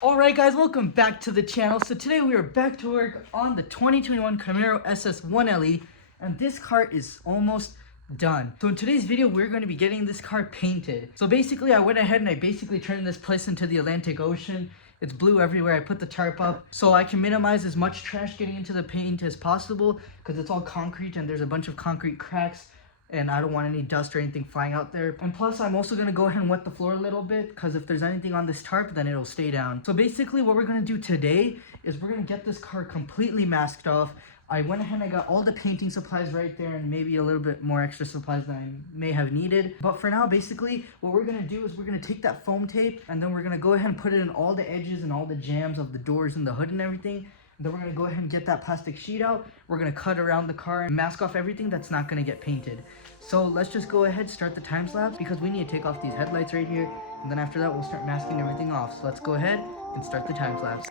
Alright guys, welcome back to the channel. So today we are back to work on the 2021 Camaro SS1LE, and this car is almost done. So in today's video we're going to be getting this car painted. So basically I went ahead and I basically turned this place into the Atlantic Ocean. It's blue everywhere. I put the tarp up so I can minimize as much trash getting into the paint as possible, because it's all concrete and there's a bunch of concrete cracks and I don't want any dust or anything flying out there. And plus, I'm also going to go ahead and wet the floor a little bit, because if there's anything on this tarp, then it'll stay down. So basically what we're going to do today is we're going to get this car completely masked off. I went ahead and I got all the painting supplies right there, and maybe a little bit more extra supplies than I may have needed. But for now, basically, what we're going to do is we're going to take that foam tape, and then we're going to go ahead and put it in all the edges and all the jams of the doors and the hood and everything. Then we're going to go ahead and get that plastic sheet out. We're going to cut around the car and mask off everything that's not going to get painted. So let's just go ahead, start the time lapse, because we need to take off these headlights right here. And then after that, we'll start masking everything off. So let's go ahead and start the time lapse.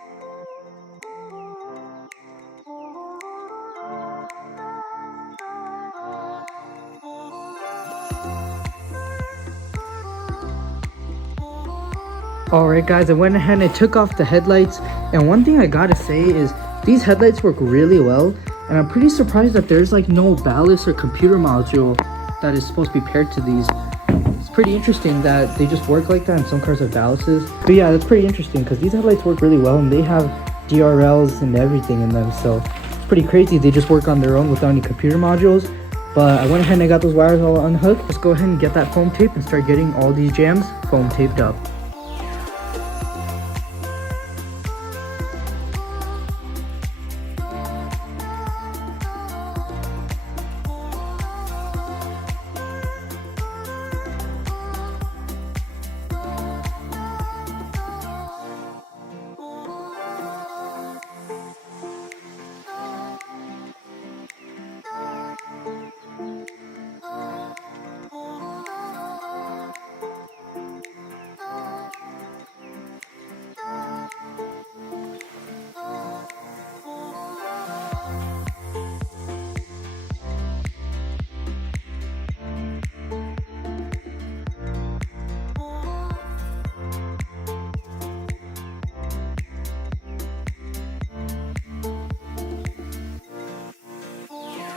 Alright guys, I went ahead and I took off the headlights, and one thing I gotta say is these headlights work really well, and I'm pretty surprised that there's like no ballast or computer module that is supposed to be paired to these. It's pretty interesting that they just work like that, and some cars have ballasts. But yeah, that's pretty interesting because these headlights work really well and they have DRLs and everything in them, so it's pretty crazy. They just work on their own without any computer modules. But I went ahead and I got those wires all unhooked. Let's go ahead and get that foam tape and start getting all these jams foam taped up.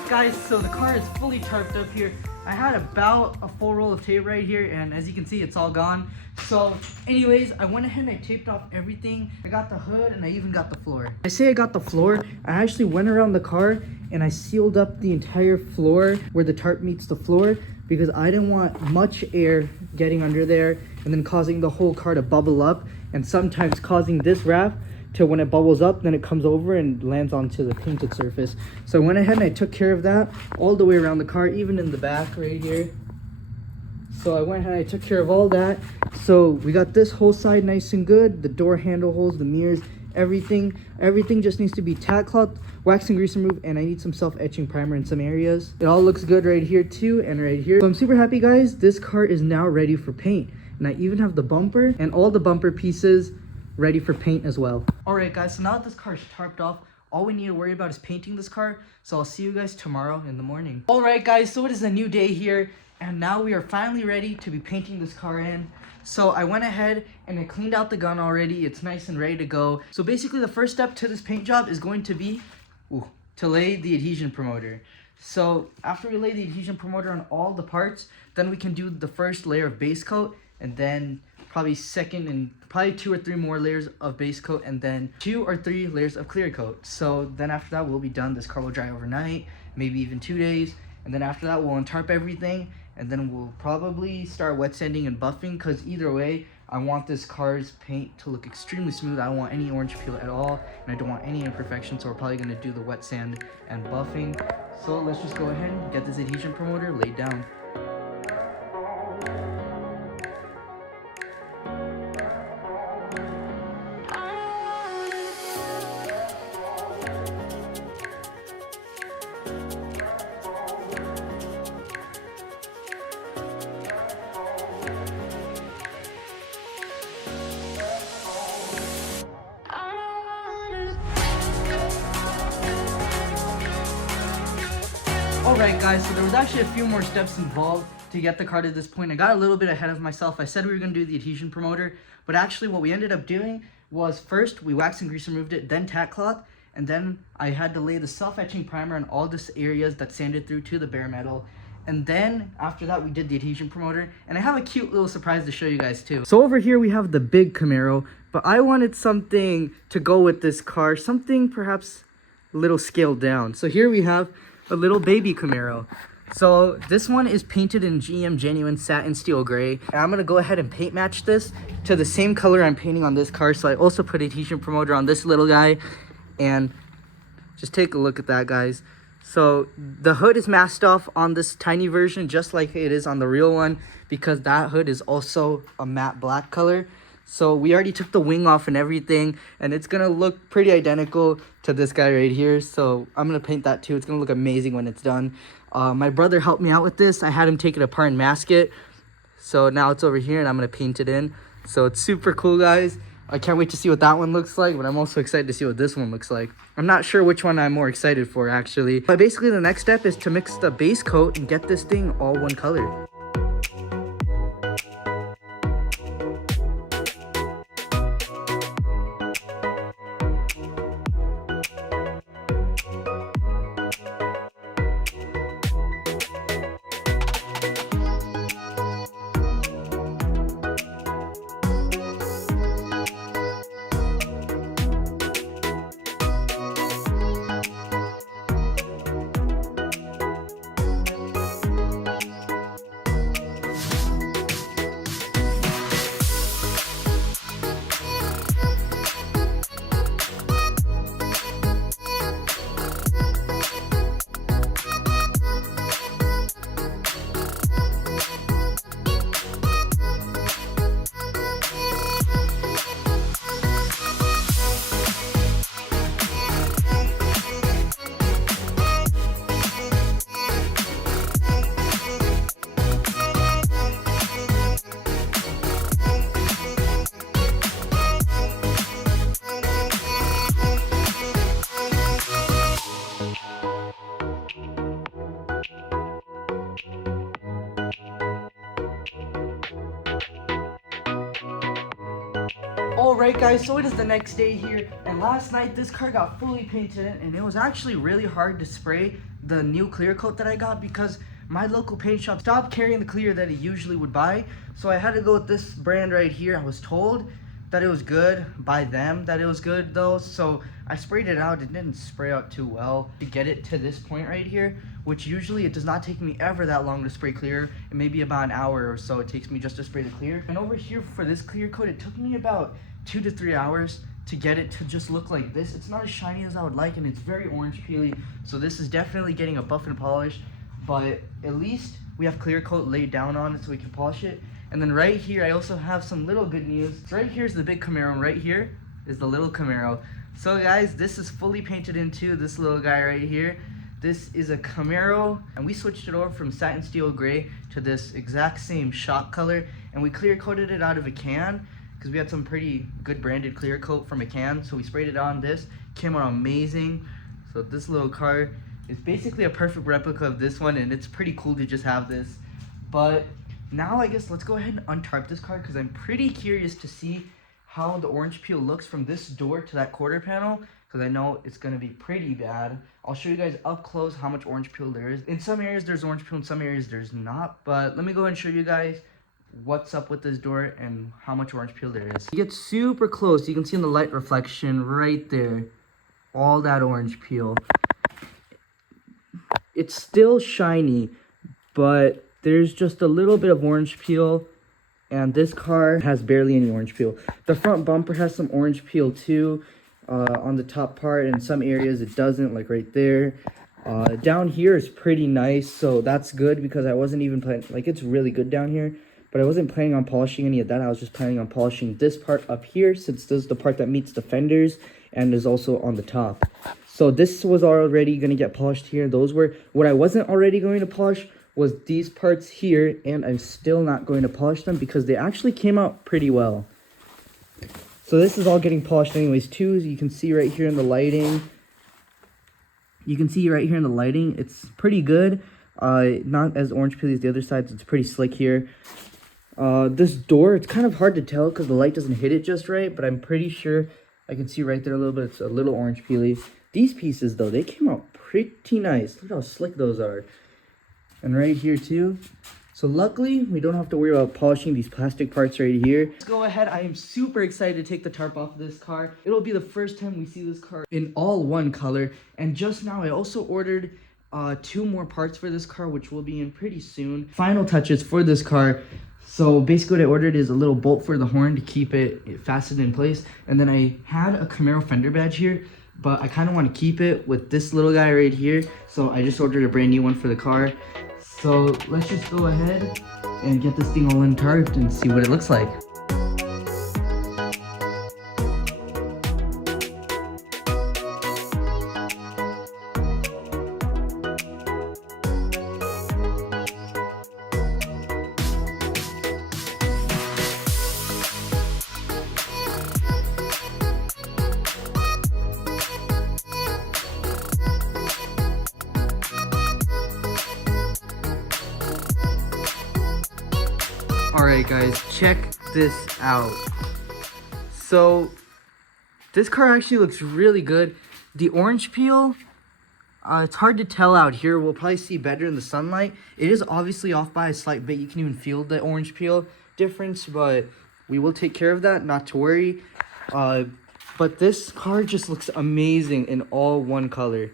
Guys, so the car is fully tarped up here. I had about a full roll of tape right here, and as you can see, it's all gone. So anyways, I went ahead and I taped off everything. I got the hood and I even got the floor. I say I got the floor, I actually went around the car and I sealed up the entire floor where the tarp meets the floor, because I didn't want much air getting under there and then causing the whole car to bubble up, and sometimes causing this wrap to, when it bubbles up, then it comes over and lands onto the painted surface. So I went ahead and I took care of that all the way around the car, even in the back right here. So I went ahead and I took care of all that. So we got this whole side nice and good. The door handle holes, the mirrors, everything just needs to be tack cloth, wax and grease removed, and I need some self-etching primer in some areas. It all looks good right here too, and right here. So I'm super happy, guys. This car is now ready for paint, and I even have the bumper and all the bumper pieces ready for paint as well. Alright guys, so now that this car is tarped off, all we need to worry about is painting this car. So I'll see you guys tomorrow in the morning. Alright guys, so it is a new day here, and now we are finally ready to be painting this car in. So I went ahead and I cleaned out the gun already. It's nice and ready to go. So basically the first step to this paint job is going to be to lay the adhesion promoter. So after we lay the adhesion promoter on all the parts, then we can do the first layer of base coat, and then probably second and probably 2 or 3 more layers of base coat, and then 2 or 3 layers of clear coat. So then after that, we'll be done. This car will dry overnight, maybe even 2 days. And then after that, we'll untarp everything, and then we'll probably start wet sanding and buffing, because either way, I want this car's paint to look extremely smooth. I don't want any orange peel at all, and I don't want any imperfections, so we're probably going to do the wet sand and buffing. So let's just go ahead and get this adhesion promoter laid down. Alright guys, so there was actually a few more steps involved to get the car to this point. I got a little bit ahead of myself. I said we were going to do the adhesion promoter, but actually what we ended up doing was first we waxed and grease removed it, then tack cloth, and then I had to lay the self-etching primer on all the areas that sanded through to the bare metal. And then after that we did the adhesion promoter, and I have a cute little surprise to show you guys too. So over here we have the big Camaro, but I wanted something to go with this car, something perhaps a little scaled down. So here we have a little baby Camaro. So this one is painted in GM genuine satin steel gray, and I'm gonna go ahead and paint match this to the same color I'm painting on this car. So I also put adhesion promoter on this little guy, and just take a look at that, guys. So the hood is masked off on this tiny version just like it is on the real one, because that hood is also a matte black color. So we already took the wing off and everything, and it's gonna look pretty identical to this guy right here. So I'm gonna paint that too. It's gonna look amazing when it's done. My brother helped me out with this. I had him take it apart and mask it. So now it's over here and I'm gonna paint it in. So it's super cool, guys. I can't wait to see what that one looks like, but I'm also excited to see what this one looks like. I'm not sure which one I'm more excited for, actually. But basically, the next step is to mix the base coat and get this thing all one color. Alright guys, so it is the next day here, and last night this car got fully painted in, and it was actually really hard to spray the new clear coat that I got because my local paint shop stopped carrying the clear that it usually would buy. So I had to go with this brand right here. I was told that it was good by them, that it was good though, so I sprayed it out. It didn't spray out too well to get it to this point right here, which usually it does not take me ever that long to spray clear. It may be about an hour or so it takes me just to spray the clear. And over here for this clear coat, it took me about 2 to 3 hours to get it to just look like this. It's not as shiny as I would like, and it's very orange peely, so this is definitely getting a buff and polish, but at least we have clear coat laid down on it so we can polish it. And then right here I also have some little good news. So right here is the big Camaro, and right here is the little Camaro. So guys, this is fully painted into this little guy right here. This is a Camaro, and we switched it over from satin steel gray to this exact same shock color, and we clear coated it out of a can because we had some pretty good branded clear coat from a can. So we sprayed it on this, came out amazing. So this little car is basically a perfect replica of this one, and it's pretty cool to just have this. But now I guess let's go ahead and untarp this car, because I'm pretty curious to see how the orange peel looks from this door to that quarter panel, because I know it's going to be pretty bad. I'll show you guys up close how much orange peel there is. In some areas there's orange peel, in some areas there's not, but let me go ahead and show you guys what's up with this door and how much orange peel there is. You get super close, you can see in the light reflection right there, all that orange peel. It's still shiny, but there's just a little bit of orange peel, and this car has barely any orange peel. The front bumper has some orange peel too, on the top part, and in some areas it doesn't, like right there. Down here is pretty nice, so that's good, because I wasn't even planning, like it's really good down here, but I wasn't planning on polishing any of that. I was just planning on polishing this part up here, since this is the part that meets the fenders and is also on the top. So this was already going to get polished here. Those were, what I wasn't already going to polish was these parts here, and I'm still not going to polish them because they actually came out pretty well. So this is all getting polished anyways too. As you can see right here in the lighting. It's pretty good. Not as orange peely as the other sides. It's pretty slick here. This door, it's kind of hard to tell because the light doesn't hit it just right, but I'm pretty sure I can see right there a little bit. It's a little orange peely. These pieces, though, they came out pretty nice. Look how slick those are. And right here, too. So luckily, we don't have to worry about polishing these plastic parts right here. Let's go ahead. I am super excited to take the tarp off of this car. It'll be the first time we see this car in all one color. And just now, I also ordered 2 more parts for this car, which will be in pretty soon. Final touches for this car. So basically what I ordered is a little bolt for the horn to keep it fastened in place. And then I had a Camaro fender badge here, but I kind of want to keep it with this little guy right here. So I just ordered a brand new one for the car. So let's just go ahead and get this thing all untarped and see what it looks like. Alright guys, check this out. So this car actually looks really good. The orange peel, it's hard to tell out here. We'll probably see better in the sunlight. It is obviously off by a slight bit. You can even feel the orange peel difference, but we will take care of that, not to worry. But this car just looks amazing in all one color.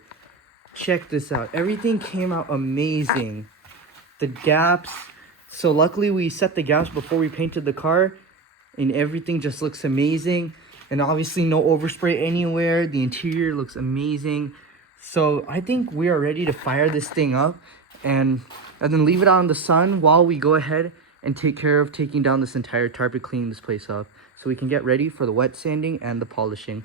Check this out. Everything came out amazing. The gaps. So luckily we set the gaps before we painted the car, and everything just looks amazing. And obviously no overspray anywhere. The interior looks amazing. So I think we are ready to fire this thing up and then leave it out in the sun while we go ahead and take care of taking down this entire tarp and cleaning this place up, so we can get ready for the wet sanding and the polishing.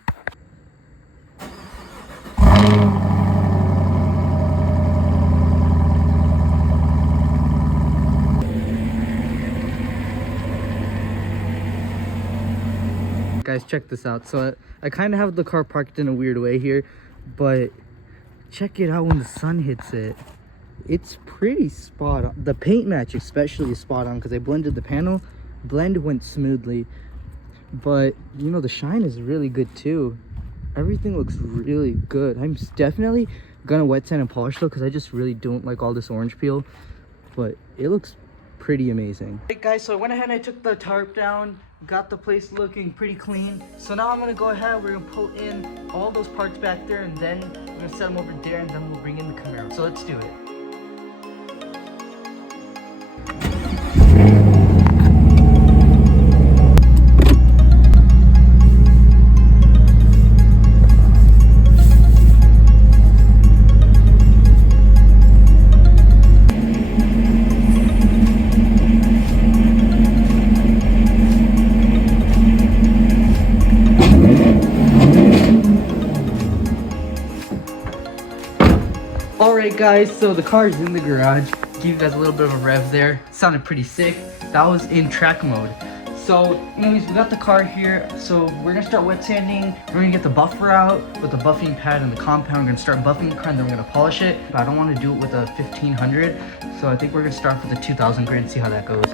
Guys, check this out. So I kind of have the car parked in a weird way here, but check it out when the sun hits it. It's pretty spot on. The paint match especially is spot on because I blended the panel. Blend went smoothly, but you know, the shine is really good too. Everything looks really good. I'm definitely gonna wet sand and polish though, because I just really don't like all this orange peel, but it looks pretty amazing. Alright guys, so I went ahead and I took the tarp down, got the place looking pretty clean. So now I'm gonna go ahead, we're gonna pull in all those parts back there, and then we're gonna set them over there, and then we'll bring in the Camaro. So let's do it. Alright guys, so the car is in the garage. Give you guys a little bit of a rev there. It sounded pretty sick. That was in track mode. So anyways, we got the car here. So we're gonna start wet sanding. We're gonna get the buffer out with the buffing pad and the compound. We're gonna start buffing the car, and then we're gonna polish it. But I don't want to do it with a 1500. So I think we're gonna start with the 2000 grit and see how that goes.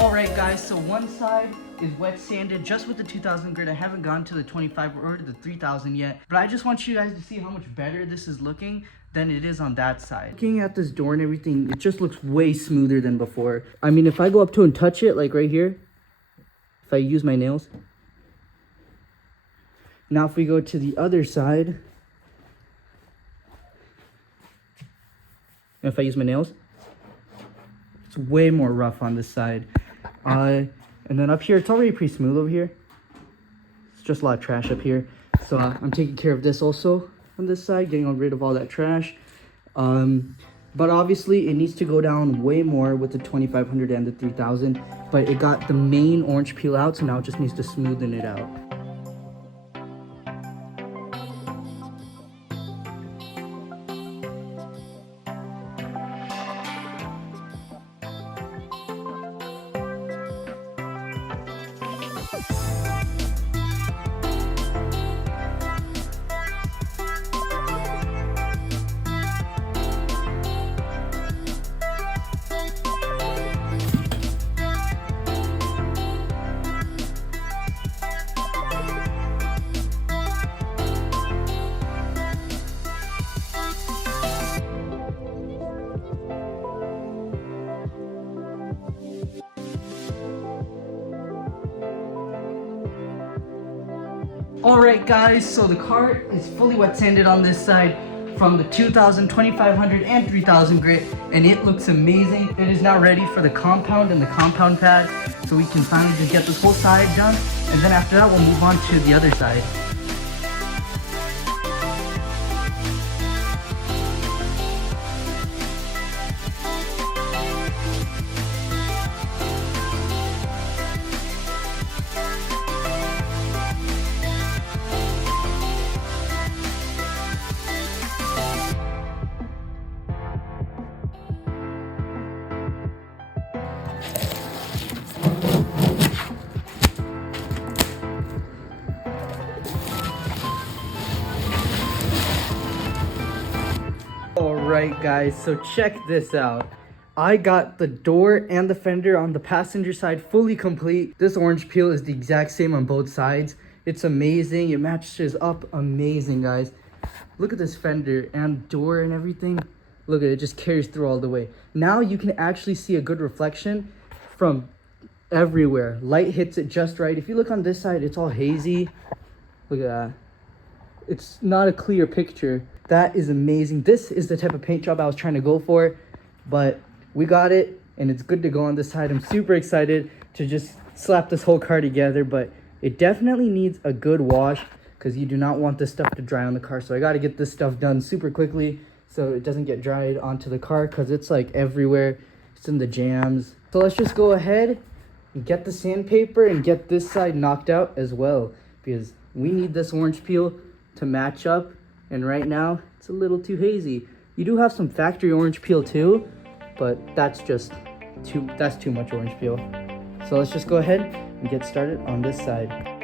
Alright guys, so one side is wet sanded just with the 2000 grit. I haven't gone to the 25 or the 3000 yet, but I just want you guys to see how much better this is looking than it is on that side. Looking at this door and everything, it just looks way smoother than before. I mean, if I go up to and touch it, like right here, if I use my nails. Now if we go to the other side, and if I use my nails, it's way more rough on this side. And then up here, it's already pretty smooth over here. It's just a lot of trash up here. So I'm taking care of this also on this side, getting rid of all that trash. But obviously it needs to go down way more with the 2500 and the 3000. But it got the main orange peel out, so now it just needs to smoothen it out. Alright guys, so the car is fully wet sanded on this side from the 2000, 2500 and 3000 grit, and it looks amazing. It is now ready for the compound and the compound pad, so we can finally just get this whole side done, and then after that we'll move on to the other side. Alright guys, so check this out. I got the door and the fender on the passenger side fully complete. This orange peel is the exact same on both sides. It's amazing. It matches up amazing, guys. Look at this fender and door and everything. Look at it, just carries through all the way. Now you can actually see a good reflection from everywhere. Light hits it just right. If you look on this side, it's all hazy. Look at that. It's not a clear picture. That is amazing. This is the type of paint job I was trying to go for, but we got it and it's good to go on this side. I'm super excited to just slap this whole car together, but it definitely needs a good wash because you do not want this stuff to dry on the car. So I got to get this stuff done super quickly so it doesn't get dried onto the car because it's like everywhere. It's in the jams. So let's just go ahead and get the sandpaper and get this side knocked out as well, because we need this orange peel to match up, and right now it's a little too hazy. You do have some factory orange peel too, but that's just too much orange peel. So let's just go ahead and get started on this side.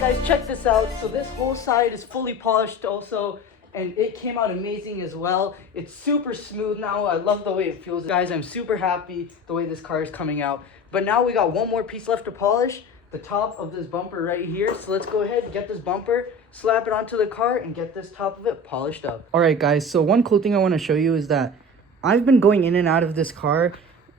Guys, check this out. So this whole side is fully polished also, and it came out amazing as well. It's super smooth now. I love the way it feels. Guys, I'm super happy the way this car is coming out. But now we got one more piece left to polish, the top of this bumper right here. So let's go ahead and get this bumper, slap it onto the car, and get this top of it polished up. All right guys, so one cool thing I want to show you is that I've been going in and out of this car,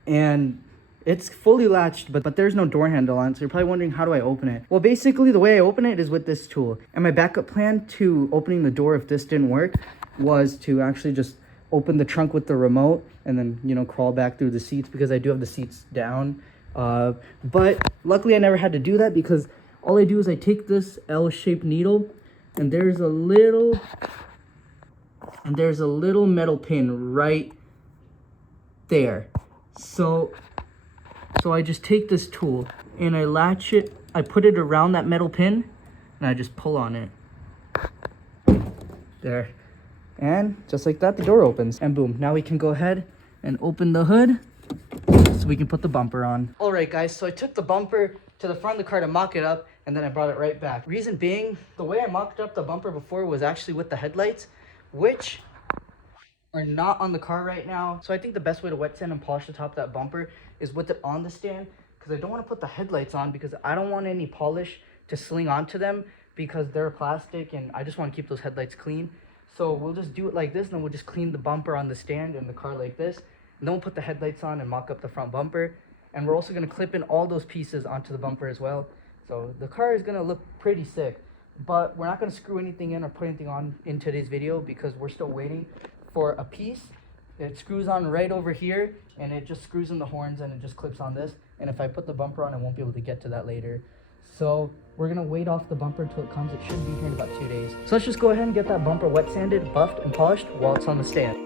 and it's fully latched, but there's no door handle on it, so you're probably wondering, how do I open it? Well, basically, the way I open it is with this tool. And my backup plan to opening the door, if this didn't work, was to actually just open the trunk with the remote and then, you know, crawl back through the seats, because I do have the seats down. But luckily, I never had to do that, because all I do is I take this L-shaped needle, and there's a little and there's a little metal pin right there. So I just take this tool and I latch it, I put it around that metal pin, and I just pull on it. There. And just like that, the door opens. And boom, now we can go ahead and open the hood so we can put the bumper on. All right, guys, so I took the bumper to the front of the car to mock it up, and then I brought it right back. Reason being, the way I mocked up the bumper before was actually with the headlights, which are not on the car right now. So I think the best way to wet sand and polish the top of that bumper is with it on the stand, because I don't want to put the headlights on because I don't want any polish to sling onto them because they're plastic, and I just want to keep those headlights clean. So we'll just do it like this, and then we'll just clean the bumper on the stand in the car like this, and then we'll put the headlights on and mock up the front bumper. And we're also going to clip in all those pieces onto the bumper as well. So the car is going to look pretty sick, but we're not going to screw anything in or put anything on in today's video because we're still waiting for a piece. It screws on right over here, and it just screws in the horns, and it just clips on this. And if I put the bumper on, I won't be able to get to that later. So we're gonna wait off the bumper until it comes. It should be here in about 2 days. So let's just go ahead and get that bumper wet sanded, buffed, and polished while it's on the stand.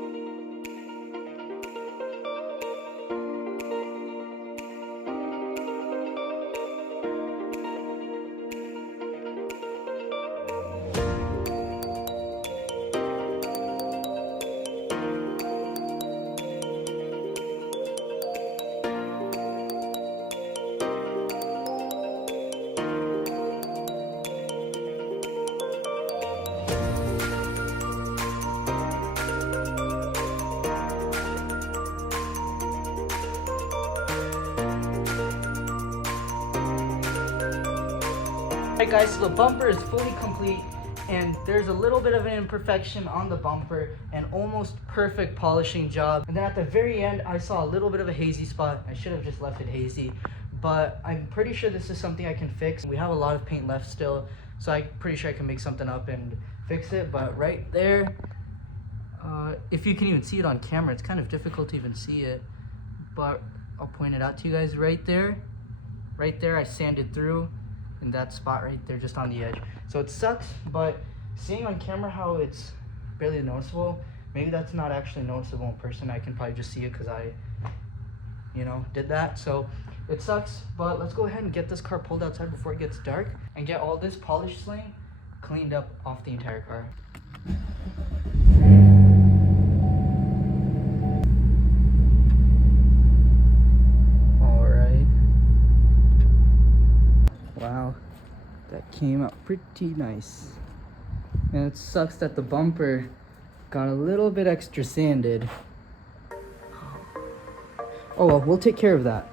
Alright guys, so the bumper is fully complete, and there's a little bit of an imperfection on the bumper, and almost perfect polishing job. And then at the very end, I saw a little bit of a hazy spot. I should have just left it hazy, but I'm pretty sure this is something I can fix. We have a lot of paint left still, so I'm pretty sure I can make something up and fix it. But right there, if you can even see it on camera, it's kind of difficult to even see it, but I'll point it out to you guys. Right there, I sanded through in that spot right there, just on the edge. So it sucks, but seeing on camera how it's barely noticeable, maybe that's not actually noticeable in person. I can probably just see it because I, did that. So it sucks, but let's go ahead and get this car pulled outside before it gets dark and get all this polish sling cleaned up off the entire car. Wow, that came out pretty nice. And it sucks that the bumper got a little bit extra sanded. Oh well, we'll take care of that.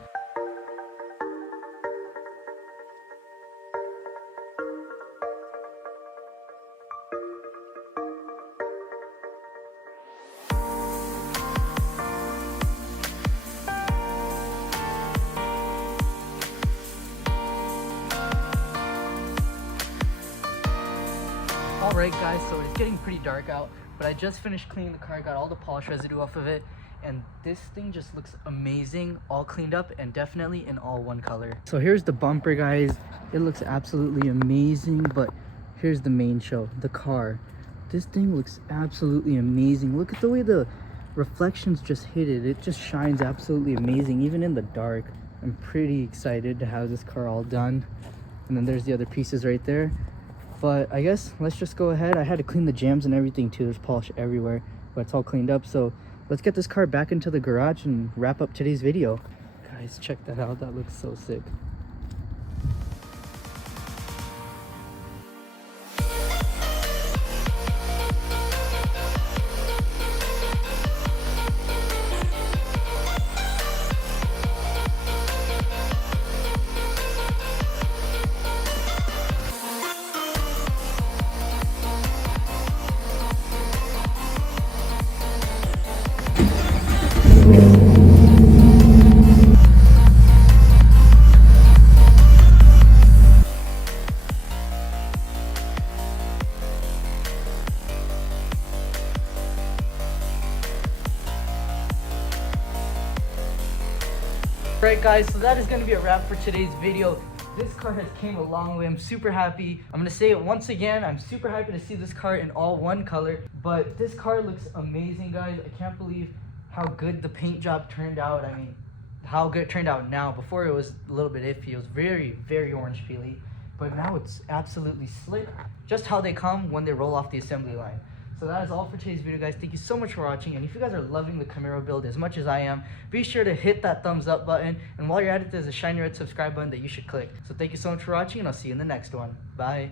Alright guys, so it's getting pretty dark out, but I just finished cleaning the car, got all the polish residue off of it, and this thing just looks amazing, all cleaned up, and definitely in all one color. So here's the bumper, guys. It looks absolutely amazing, but here's the main show, the car. This thing looks absolutely amazing. Look at the way the reflections just hit it. It just shines absolutely amazing, even in the dark. I'm pretty excited to have this car all done. And then there's the other pieces right there. But I guess let's just go ahead. I had to clean the jams and everything too. There's polish everywhere, but it's all cleaned up. So let's get this car back into the garage and wrap up today's video. Guys, check that out. That looks so sick. Alright guys, so that is going to be a wrap for today's video. This car has came a long way. I'm super happy. I'm gonna say it once again. I'm super happy to see this car in all one color. But this car looks amazing, guys. I can't believe how good the paint job turned out. I mean, how good it turned out now. Before it was a little bit iffy. It was very, very orange peely. But now it's absolutely slick. Just how they come when they roll off the assembly line. So that is all for today's video, guys. Thank you so much for watching. And if you guys are loving the Camaro build as much as I am, be sure to hit that thumbs up button. And while you're at it, there's a shiny red subscribe button that you should click. So thank you so much for watching, and I'll see you in the next one. Bye.